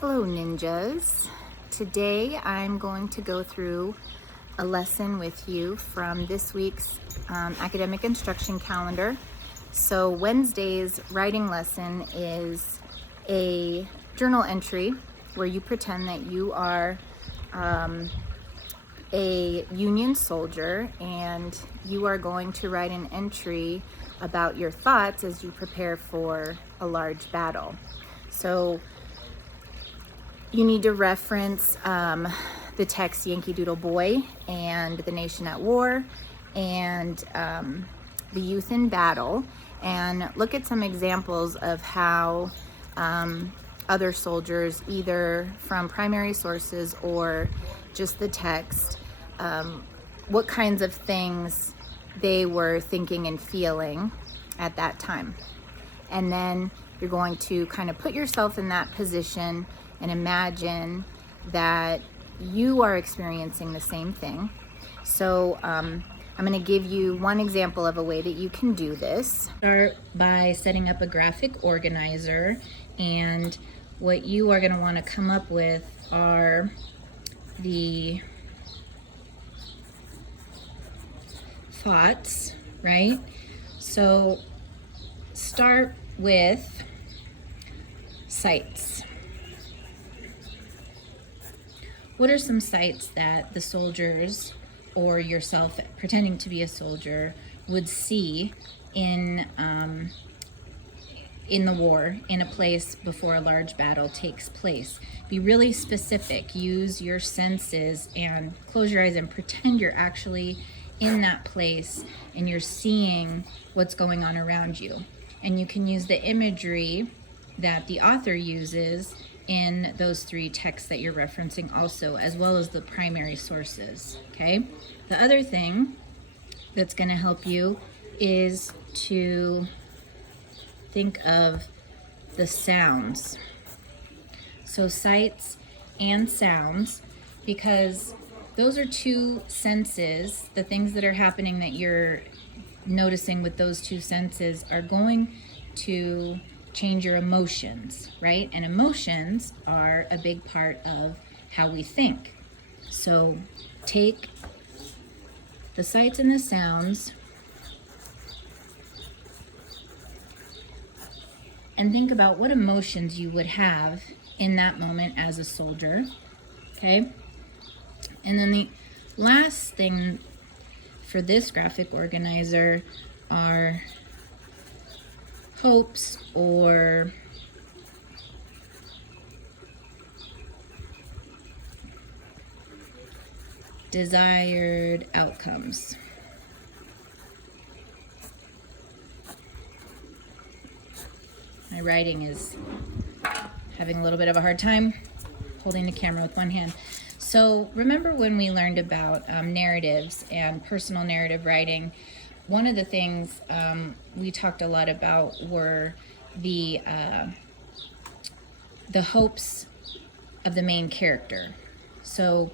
Hello ninjas. Today I'm going to go through a lesson with you from this week's academic instruction calendar. So Wednesday's writing lesson is a journal entry where you pretend that you are a Union soldier and you are going to write an entry about your thoughts as you prepare for a large battle. So you need to reference the text Yankee Doodle Boy and The Nation at War and The Youth in Battle, and look at some examples of how other soldiers, either from primary sources or just the text, what kinds of things they were thinking and feeling at that time. And then you're going to kind of put yourself in that position and imagine that you are experiencing the same thing. So I'm going to give you one example of a way that you can do this. Start by setting up a graphic organizer, and what you are going to want to come up with are the thoughts, right? So start with sights. What are some sights that the soldiers or yourself pretending to be a soldier would see in the war, in a place before a large battle takes place? Be really specific. Use your senses and close your eyes and pretend you're actually in that place and you're seeing what's going on around you. And you can use the imagery that the author uses in those three texts that you're referencing also, as well as the primary sources, okay? The other thing that's going to help you is to think of the sounds. So sights and sounds, because those are two senses. The things that are happening that you're noticing with those two senses are going to change your emotions, right? And emotions are a big part of how we think. So take the sights and the sounds and think about what emotions you would have in that moment as a soldier, okay? And then the last thing for this graphic organizer are hopes or desired outcomes. My writing is having a little bit of a hard time holding the camera with one hand. So remember when we learned about narratives and personal narrative writing, one of the things we talked a lot about were the hopes of the main character. So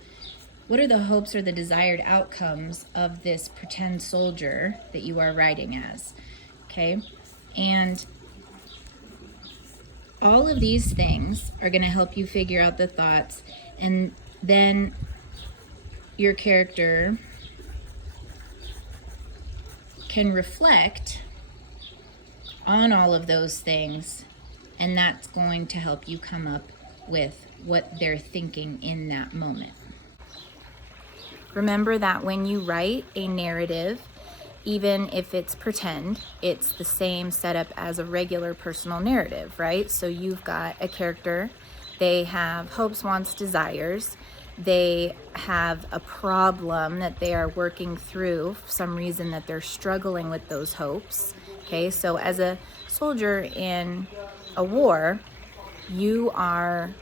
what are the hopes or the desired outcomes of this pretend soldier that you are writing as, okay? And all of these things are going to help you figure out the thoughts, and then your character can reflect on all of those things, and that's going to help you come up with what they're thinking in that moment. Remember that when you write a narrative, even if it's pretend, it's the same setup as a regular personal narrative, right? So you've got a character, they have hopes, wants, desires. They have a problem that they are working through, for some reason that they're struggling with those hopes. Okay, so as a soldier in a war, you are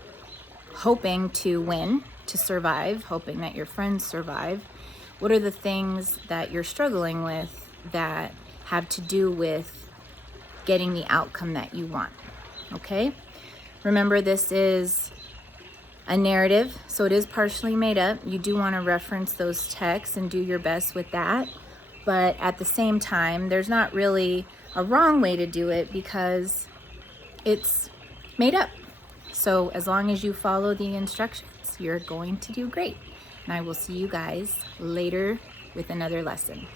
hoping to win, to survive, hoping that your friends survive. What are the things that you're struggling with that have to do with getting the outcome that you want? Okay, remember this is a narrative, so it is partially made up. You do want to reference those texts and do your best with that, but at the same time, there's not really a wrong way to do it because it's made up. So as long as you follow the instructions, you're going to do great. And I will see you guys later with another lesson.